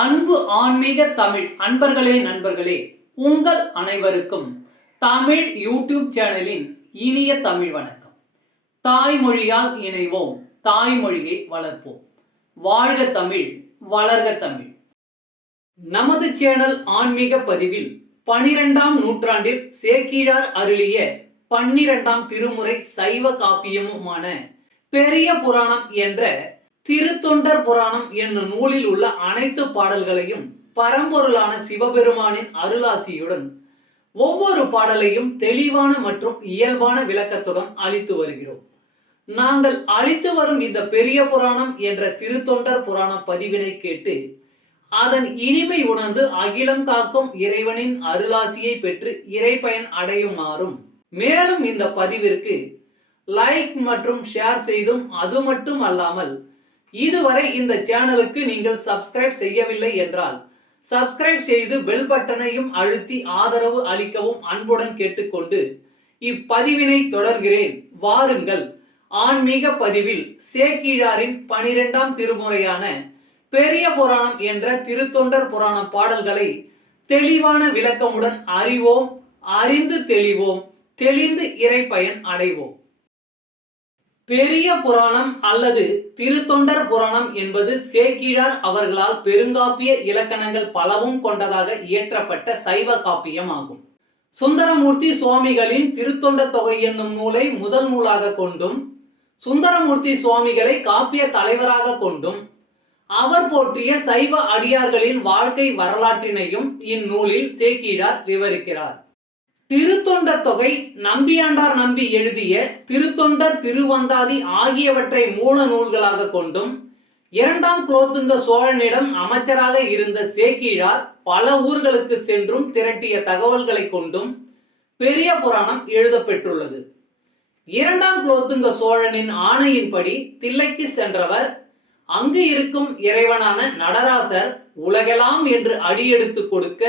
அன்பு ஆன்மீக தமிழ் அன்பர்களே நண்பர்களே, உங்கள் அனைவருக்கும் தமிழ் யூடியூப் சேனலின் இனிய தமிழ் வணக்கம். தாய்மொழியால் இணைவோம், தாய்மொழியை வளர்ப்போம். வாழ்க தமிழ், வளர்க தமிழ். நமது சேனல் ஆன்மீக பதிவில் 12ஆம் நூற்றாண்டில் சேக்கிழார் அருளிய 12ஆம் திருமுறை சைவ காப்பியமுமான பெரிய புராணம் என்ற திருத்தொண்டர் புராணம் என்னும் நூலில் உள்ள அனைத்து பாடல்களையும் பரம்பொருளான சிவபெருமானின் அருளாசியுடன் ஒவ்வொரு பாடலையும் தெளிவான மற்றும் இயல்பான விளக்கத்துடன் அளித்து வருகிறோம். நாங்கள் அளித்து வரும் இந்த பெரிய புராணம் என்ற திருத்தொண்டர் புராண பதிவினை கேட்டு அதன் இனிமை உணர்ந்து அகிலம் காக்கும் இறைவனின் அருளாசியை பெற்று இறைப்பயன் அடையுமாறும், மேலும் இந்த பதிவிற்கு லைக் மற்றும் ஷேர் செய்தும், அது மட்டும் அல்லாமல் இதுவரை இந்த சேனலுக்கு நீங்கள் சப்ஸ்கிரைப் செய்யவில்லை என்றால் சப்ஸ்கிரைப் செய்து பெல் பட்டனையும் அழுத்தி ஆதரவு அளிக்கவும் அன்புடன் கேட்டுக்கொண்டு இப்பதிவினை தொடர்கிறேன். வாருங்கள், ஆன்மீக பதிவில் சேக்கிழாரின் 12ஆம் திருமுறையான பெரிய புராணம் என்ற திருத்தொண்டர் புராண பாடல்களை தெளிவான விளக்கமுடன் அறிவோம், அறிந்து தெளிவோம், தெளிந்து இறைப்பயன் அடைவோம். பெரிய புராணம் அல்லது திருத்தொண்டர் புராணம் என்பது சேக்கிழார் அவர்களால் பெருங்காப்பிய இலக்கணங்கள் பலவும் கொண்டதாக இயற்றப்பட்ட சைவ காப்பியம் ஆகும். சுந்தரமூர்த்தி சுவாமிகளின் திருத்தொண்ட தொகை என்னும் நூலை முதல் நூலாக கொண்டும், சுந்தரமூர்த்தி சுவாமிகளை காப்பிய தலைவராக கொண்டும், அவர் போற்றிய சைவ அடியார்களின் வாழ்க்கை வரலாற்றினையும் இந்நூலில் சேக்கிழார் விவரிக்கிறார். திருத்தொண்டர் தொகை நம்பியாண்டார் நம்பி எழுதிய திருத்தொண்டர் திருவந்தாதி ஆகியவற்றை மூல நூல்களாக கொண்டும், 2ஆம் குலோத்துங்க சோழனிடம் அமைச்சராக இருந்த சேக்கிழார் பல ஊர்களுக்கு சென்றும் திரட்டிய தகவல்களை கொண்டும் பெரிய புராணம் எழுதப்பெற்றுள்ளது. 2ஆம் குலோத்துங்க சோழனின் ஆணையின்படி தில்லைக்கு சென்றவர் அங்கு இருக்கும் இறைவனான நடராசர் உலகெல்லாம் என்று அடியெடுத்து கொடுக்க,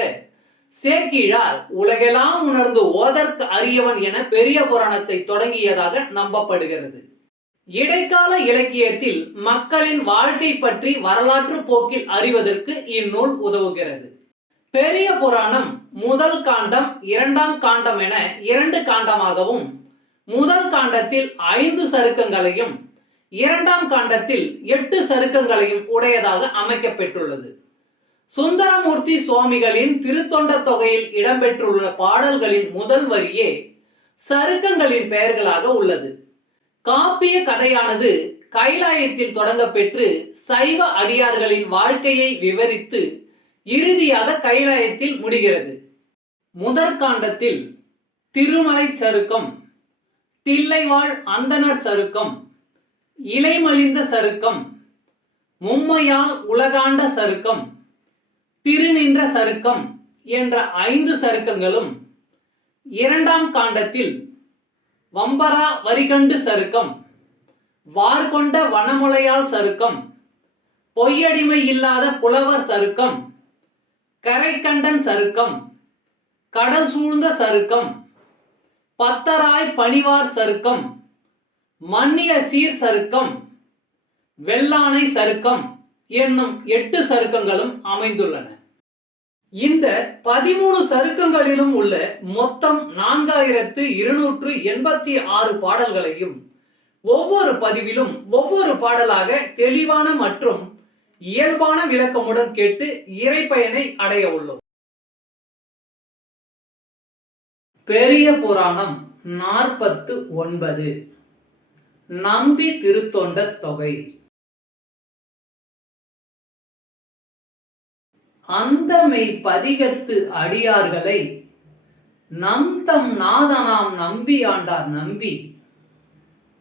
சேக்கிழார் உலகெல்லாம் உணர்ந்து ஓதற்கு அரியவன் என பெரிய புராணத்தை தொடங்கியதாக நம்பப்படுகிறது. இடைக்கால இலக்கியத்தில் மக்களின் வாழ்க்கை பற்றி வரலாற்று போக்கில் அறிவதற்கு இந்நூல் உதவுகிறது. பெரிய புராணம் முதல் காண்டம், 2ஆம் காண்டம் என 2 காண்டமாகவும், முதல் காண்டத்தில் 5 சருக்கங்களையும் 2ஆம் காண்டத்தில் 8 சருக்கங்களையும் உடையதாக அமைக்கப்பெற்றுள்ளது. சுந்தரமூர்த்தி சுவாமிகளின் திருத்தொண்ட தொகையில் இடம்பெற்றுள்ள பாடல்களின் முதல் வரியே சருக்கங்களின் பெயர்களாக உள்ளது. காப்பிய கதையானது கைலாயத்தில் தொடங்க பெற்று சைவ அடியார்களின் வாழ்க்கையை விவரித்து இறுதியாக கைலாயத்தில் முடிகிறது. முதற்காண்டத்தில் திருமலை சருக்கம், தில்லைவாழ் அந்தணர் சருக்கம், இலைமலிந்த சருக்கம், மும்மையால் உலகாண்ட சருக்கம், திருநின்ற சருக்கம் என்ற 5 சருக்கங்களும், 2ஆம் காண்டத்தில் வம்பரா வரிகண்டு சருக்கம், வார்கொண்ட வனமுலையால் சருக்கம், பொய்யடிமை இல்லாத புலவர் சருக்கம், கரைக்கண்டன் சருக்கம், கடல் சூழ்ந்த சருக்கம், பத்தராய் பணிவார் சருக்கம், மன்னிய சீர் சருக்கம், வெள்ளானை சருக்கம் என்னும் 8 சருக்கங்களும் அமைந்துள்ளன. இந்த 13 சருக்கங்களிலும் உள்ள மொத்தம் 4286 பாடல்களையும் ஒவ்வொரு பதிவிலும் ஒவ்வொரு பாடலாக தெளிவான மற்றும் இயல்பான விளக்கமுடன் கேட்டு இறைப்பயனை அடைய உள்ளோம். பெரிய புராணம் 49. நம்பி திருத்தொண்ட தொகை. அந்தமை பதிகத்து அடியார்களை நம் தம் நாதனாம் நம்பி ஆண்டார் நம்பி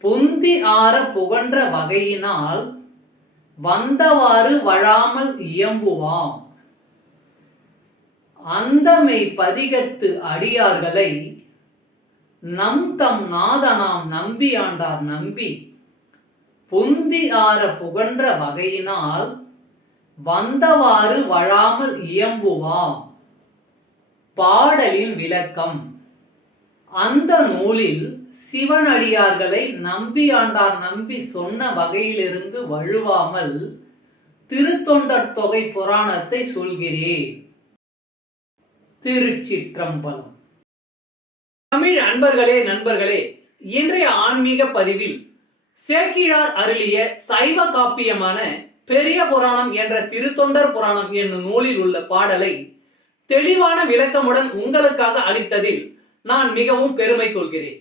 புந்தி ஆற புகன்ற வகையினால் வந்தவாறு வழாமல் இயம்புவாம். அந்தமை பதிகத்து அடியார்களை நம் தம் நாதனாம் நம்பி ஆண்டார் நம்பி புந்தி ஆற புகன்ற வகையினால் வந்தவாறு வழாமல் இயம்புவாம். பாடலின் விளக்கம். அந்த நூலில் சிவனடியார்களை நம்பி ஆண்டார் நம்பி சொன்ன வகையிலிருந்து வழுவாமல் திருத்தொண்டர் தொகை புராணத்தை சொல்கிறேன். திருச்சிற்றம்பலம். தமிழ் அன்பர்களே, நண்பர்களே, இன்றைய ஆன்மீக பதிவில் சேக்கிழார் அருளிய சைவ காப்பியமான பெரிய புராணம் என்ற திருத்தொண்டர் புராணம் என்னும் நூலில் உள்ள பாடலை தெளிவான விளக்கமுடன் உங்களுக்காக அளித்ததில் நான் மிகவும் பெருமை கொள்கிறேன்.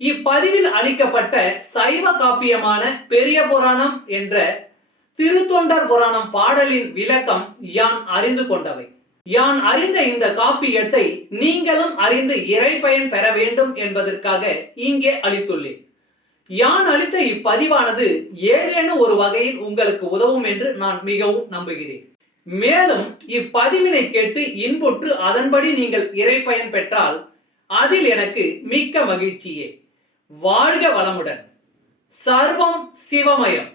இப்பதிவில் அளிக்கப்பட்ட சைவ காப்பியமான பெரிய புராணம் என்ற திருத்தொண்டர் புராணம் பாடலின் விளக்கம் யான் அறிந்து கொண்டவை. யான் அறிந்த இந்த காப்பியத்தை நீங்களும் அறிந்து இறை பயன் பெற வேண்டும் என்பதற்காக இங்கே அளித்துள்ளேன். யான் அளித்த இப்பதிவானது ஏதேனும் ஒரு வகையில் உங்களுக்கு உதவும் என்று நான் மிகவும் நம்புகிறேன். மேலும் இப்பதிவினை கேட்டு இன்புற்று அதன்படி நீங்கள் இறை பயன் பெற்றால் அதில் எனக்கு மிக்க மகிழ்ச்சியே. வாழ்க வளமுடன். சர்வம் சிவமயம்.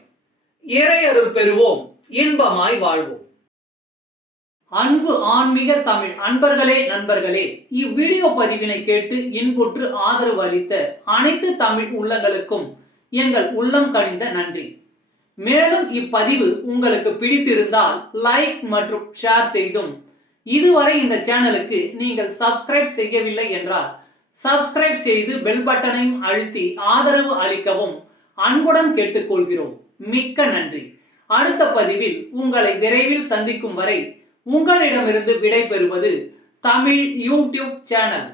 இறையருள் பெறுவோம், இன்பமாய் வாழ்வோம். அன்பு ஆன்மீக தமிழ் அன்பர்களே, நண்பர்களே, இவ்வீடியோ பதிவினை கேட்டு இன்புற்று ஆதரவு அளித்த அனைத்து தமிழ் உள்ளங்களுக்கும் எங்கள் உள்ளம் கனிந்த நன்றி. மேலும் இப்பதிவு உங்களுக்கு பிடித்திருந்தால் லைக் மற்றும் ஷேர் செய்தும், இதுவரை இந்த சேனலுக்கு நீங்கள் சப்ஸ்கிரைப் செய்யவில்லை என்றால் சப்ஸ்கிரைப் செய்து பெல் பட்டனையும் அழுத்தி ஆதரவு அளிக்கவும் அன்புடன் கேட்டுக்கொள்கிறோம். மிக்க நன்றி. அடுத்த பதிவில் உங்களை விரைவில் சந்திக்கும் வரை உங்களிடமிருந்து விடை பெறுவது தமிழ் யூடியூப் சேனல்.